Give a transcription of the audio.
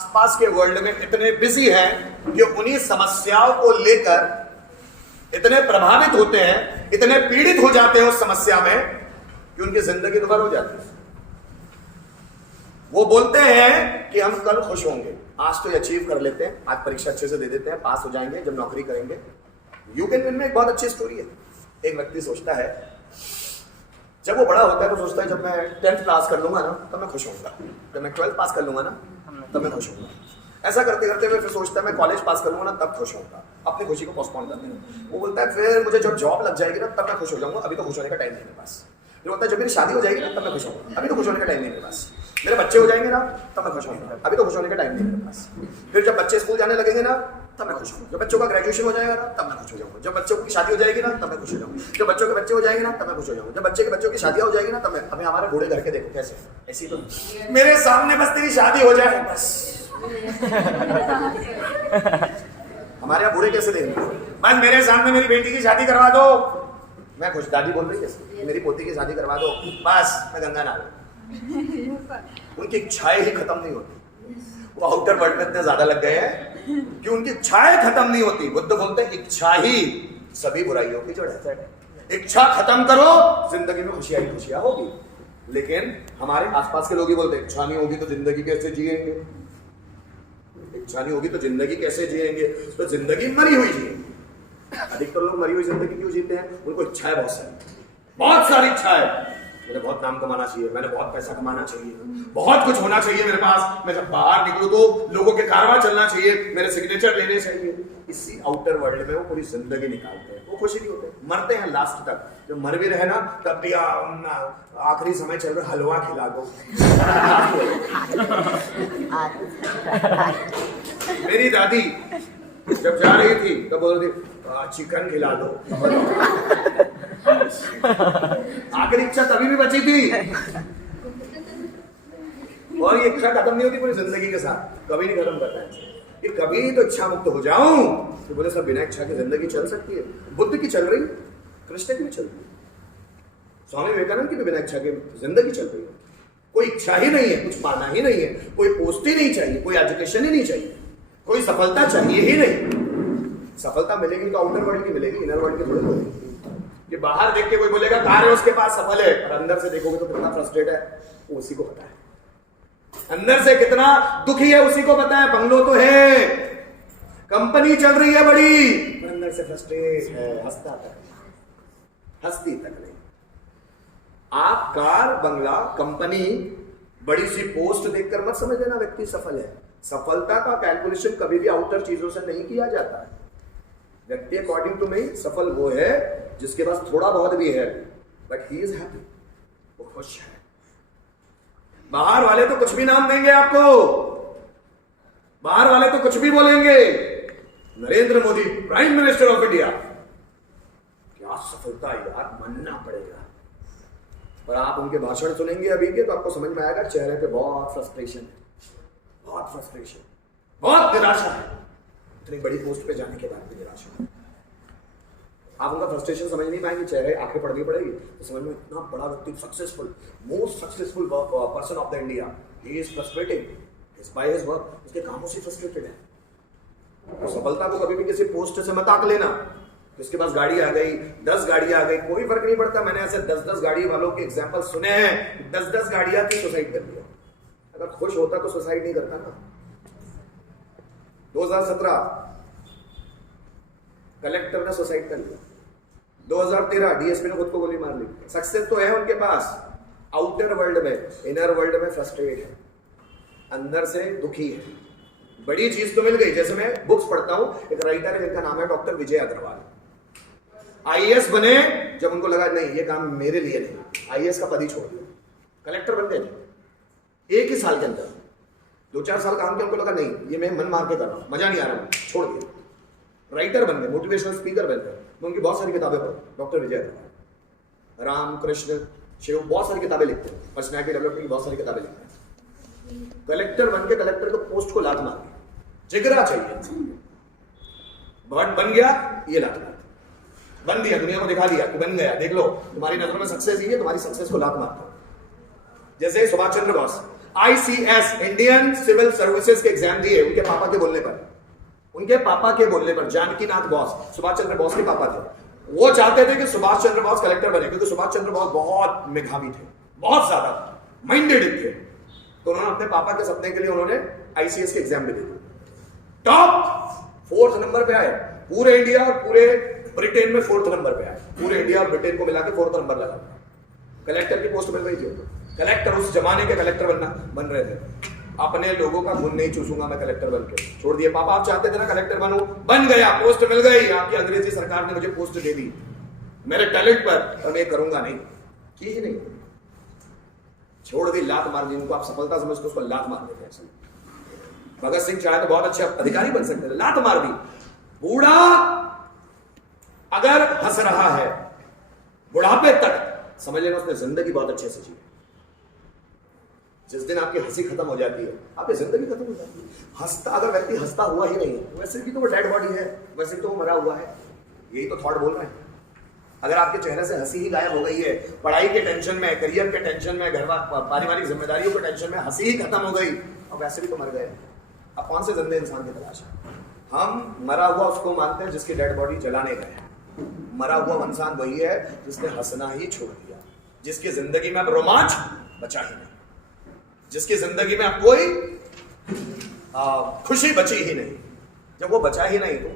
आसपास के वर्ल्ड में इतने बिजी हैं कि उन्हीं समस्याओं को लेकर इतने प्रभावित होते हैं, इतने पीड़ित हो जाते हैं उस समस्या में कि उनकी जिंदगी दुभर हो जाती है। वो बोलते हैं कि हम कल खुश होंगे, आज तो अचीव कर लेते हैं, आज परीक्षा अच्छे से दे देते हैं, पास हो जाएंगे, जब नौकरी करेंगे। यू कैन विन में एक बहुत अच्छी स्टोरी है। एक व्यक्ति सोचता है, जब वो बड़ा होता है तो सोचता है जब मैं 10th पास कर लूंगा ना तब मैं खुश होऊंगा, जब मैं 12th पास कर लूंगा ना तब मैं खुश होऊंगा। ऐसा करते करते हुए फिर सोचता है मैं कॉलेज पास कर लूंगा ना तब खुश होऊंगा, अपनी खुशी को पोस्टपोन करते हैं। वो बोलता है फिर मुझे जब जॉब लग जाएगी ना तब मैं खुश हो जाऊंगा, अभी तो खुश होने का टाइम नहीं मेरे पास। फिर बोलता है जब मेरी शादी हो जाएगी ना तब मैं खुश होऊंगा, अभी तो खुश होने का टाइम नहीं मेरे पास। मेरे बच्चे हो जाएंगे ना तब मैं खुश होऊंगा, अभी तो खुश होने का टाइम नहीं मेरे पास। फिर जब बच्चे स्कूल जाने लगेंगे ना तब मैं खुश होऊंगा, जब बच्चों का ग्रेजुएशन हो जाएगा ना तब मैं खुश हो जाऊंगा, जब बच्चों की शादी हो जाएगी ना तब मैं खुश हो जाऊंगा, जब बच्चों के बच्चे हो जाएंगे ना तब मैं खुश हो जाऊंगा, जब बच्चे के बच्चों की शादी हो जाएगी ना तब मैं। हमें हमारे बूढ़े घर के देखो कैसे, ऐसी तो मेरे सामने बस तेरी शादी हो जाए बस। हमारे यहाँ बूढ़े कैसे देंगे, बस मेरे सामने मेरी बेटी की शादी करवा दो, मैं खुश। दादी बोल रही है मेरी पोती की शादी करवा दो, बस मैं गंगा नहा लूं। उनकी इच्छाएं ही खत्म नहीं होती। वो आउटर वर्ल्ड में इतने ज्यादा लग गए हैं कि उनकी इच्छाएं खत्म नहीं होती। बुद्ध बोलते हैं इच्छा ही सभी बुराइयों की जड़ है। इच्छा खत्म करो, जिंदगी में खुशियां ही खुशियां होगी। लेकिन हमारे आसपास के लोग ही बोलते हैं इच्छा नहीं होगी तो जिंदगी कैसे जिएंगे, इच्छा नहीं होगी तो जिंदगी कैसे जिएंगे, तो जिंदगी मरी हुई जिएंगे। अधिकतर लोग मरी हुई जिंदगी क्यों जीते हैं, उनको इच्छाएं बहुत सारी इच्छाएं। मुझे बहुत नाम कमाना चाहिए, मैंने बहुत पैसा कमाना चाहिए, बहुत कुछ होना चाहिए मेरे पास, मैं जब बाहर निकलूं तो लोगों के कारवां चलना चाहिए, मेरे सिग्नेचर लेने चाहिए। इसी आउटर वर्ल्ड में वो पूरी जिंदगी निकालते हैं, वो खुशी नहीं होते, मरते हैं लास्ट तक। जब मर भी रहे ना तब भी आखिरी समय चल रहा, हलवा खिला दो। मेरी दादी जब जा रही थी तो बोल रही चिकन खिला दो। आखिरी इच्छा तभी भी बची थी, और ये इच्छा खत्म नहीं होती पूरी जिंदगी के साथ, कभी नहीं खत्म करता है कि कभी तो इच्छा मुक्त हो जाऊं। तो बोले सब बिना इच्छा की जिंदगी चल सकती है, बुद्ध की चल रही, कृष्ण की भी चल रही, स्वामी विवेकानंद की भी बिना इच्छा की जिंदगी चल रही है। कोई इच्छा ही नहीं है, कुछ पाना ही नहीं है, कोई पोस्ट ही नहीं चाहिए, कोई एजुकेशन ही नहीं चाहिए, कोई सफलता चाहिए ही नहीं। सफलता मिलेगी तो आउटर वर्ल्ड की मिलेगी, इनर वर्ल्ड की थोड़ी मिलेगी। ये बाहर देख के कोई बोलेगा कार्य उसके पास सफल है, और अंदर से देखोगे तो कितना फ्रस्ट्रेट है वो उसी को पता है। अंदर से कितना दुखी है उसी को पता है। बंगलो तो है, कंपनी चल रही है बड़ी, पर अंदर से फ्रस्ट्रेट है, हंसता तक, हंसती तक नहीं। आप कार, बंगला, कंपनी, बड़ी सी पोस्ट देखकर मत समझ लेना व्यक्ति सफल है। सफलता का कैलकुलेशन कभी भी आउटर चीजों से नहीं किया जाता है। व्यक्ति अकॉर्डिंग टू मी सफल वो है जिसके पास थोड़ा बहुत भी है बट ही इज हैप्पी, वो खुश है। बाहर वाले तो कुछ भी नाम देंगे आपको, बाहर वाले तो कुछ भी बोलेंगे, Narendra Modi prime minister of India, क्या सफलता यार, मानना पड़ेगा। और आप उनके भाषण सुनेंगे अभी के तो आपको समझ में आएगा चेहरे पे बहुत फ्रस्ट्रेशन है, बहुत फ्रस्ट्रेशन, बहुत निराशा है। इतनी बड़ी पोस्ट पे जाने के बाद भी निराशा है। आप उनका फ्रस्ट्रेशन समझ नहीं पाएंगे, चेहरे आंखें पड़नी पड़ेगी तो समझ में, इतना बड़ा व्यक्ति, successful, most successful person of the India, he is frustrated by his work, उसके कामों से फ्रस्ट्रेटेड है। तो सफलता को कभी भी किसी पोस्ट से मत आंक लेना। उसके पास गाड़ी आ गई, 10 गाड़ी आ गई, कोई फर्क नहीं पड़ता। मैंने ऐसे 10-10 गाड़ी वालों के एग्जाम्पल सुने हैं, 10-10 गाड़ियां थी, सुसाइड कर लिया। अगर खुश होता तो सुसाइड नहीं करता ना। 2017 कलेक्टर ने सुसाइड कर लिया, 2013 डीएसपी ने खुद को गोली मार ली। सक्सेस तो है उनके पास आउटर वर्ल्ड में, इनर वर्ल्ड में फ्रस्ट्रेट है, अंदर से दुखी है। बड़ी चीज तो मिल गई, जैसे मैं बुक्स पढ़ता हूं, एक राइटर है जिनका नाम है डॉक्टर विजय अग्रवाल, आईएएस बने, जब उनको लगा नहीं ये काम मेरे लिए नहीं, आईएएस का पद ही छोड़ दिया, कलेक्टर बन गए एक ही साल के अंदर। 2-4 साल काम किया, उनको लगा नहीं ये मैं मन मार के कर रहा हूं, मजा नहीं आ रहा, छोड़ दिया। राइटर बन गए, मोटिवेशनल स्पीकर बन गए। मैं उनकी बहुत सारी किताबें पढ़ी, डॉक्टर विजय अग्रवाल, राम कृष्ण शिव, बहुत सारी किताबें लिखते हैं, पर्सनैलिटी डेवलपमेंट की बहुत सारी किताबें लिखते हैं। कलेक्टर बन के कलेक्टर को पोस्ट को लात मार दी, जिगरा चाहिए, बन गया ये लात मार बन दिया, दुनिया को दिखा दिया कि बन गया, देख लो तुम्हारी नजरों में सक्सेस ही है, तुम्हारी सक्सेस को लात मारता हूं। जैसे Subhash Chandra Bose, ICS Indian civil services के एग्जाम दिए उनके पापा के बोलने पर, उनके पापा के बोलने पर। जानकीनाथ बोस, सुभाष चंद्र बोस के पापा थे। वो चाहते थे कि सुभाष चंद्र बोस कलेक्टर बने, क्योंकि सुभाष चंद्र बोस बहुत मेधावी थे, बहुत ज्यादा माइंडेड थे। तो उन्होंने अपने पापा के सपने के लिए उन्होंने ICS के एग्जाम भी दे दिए। टॉप 4th नंबर पे आए, पूरे इंडिया और पूरे ब्रिटेन में 4th नंबर पे आए। पूरे इंडिया और ब्रिटेन को मिला के 4th नंबर लगा। कलेक्टर की पोस्ट मिल रही थी उनको। कलेक्टर, उस जमाने के कलेक्टर बन रहे थे। अपने लोगों का खून नहीं चूसूंगा मैं कलेक्टर बन के, छोड़ दिए। पापा आप चाहते थे ना कलेक्टर बनूं, बन गया, पोस्ट मिल गई। आपकी अंग्रेजी सरकार ने मुझे पोस्ट दे दी मेरे टैलेंट पर, और मैं करूंगा नहीं, की ही नहीं, छोड़ दी, लात मार दी। उनको आप सफलता समझते, उसको लात मार देते हैं। भगत सिंह चाहे तो बहुत अच्छे अधिकारी बन सकते थे, लात मार दी। बूढ़ा अगर हंस रहा है बुढ़ापे तक, समझ लेना उसने जिंदगी बहुत अच्छे से जी। जिस दिन आपकी हंसी खत्म हो जाती है, आपकी जिंदगी खत्म हो जाती है। हंसता, अगर व्यक्ति हंसता हुआ ही नहीं है, वैसे भी तो वो डेड बॉडी है, वैसे तो वो मरा हुआ है। यही तो थॉट बोल रहे हैं। अगर आपके चेहरे से हंसी ही गायब हो गई है, पढ़ाई के टेंशन में, करियर के टेंशन में, घर पारिवारिक जिम्मेदारियों के टेंशन में हंसी ही खत्म हो गई, और वैसे भी तो मर गए। अब कौन से जिंदे इंसान की तलाश है? हम मरा हुआ उसको मानते हैं जिसकी डेड बॉडी जलाने गए। मरा हुआ इंसान वही है जिसने हंसना ही छोड़ दिया, जिसकी जिंदगी में अब रोमांच बचा ही नहीं, जिसकी जिंदगी में अब कोई खुशी बची ही नहीं। जब वो बचा ही नहीं तो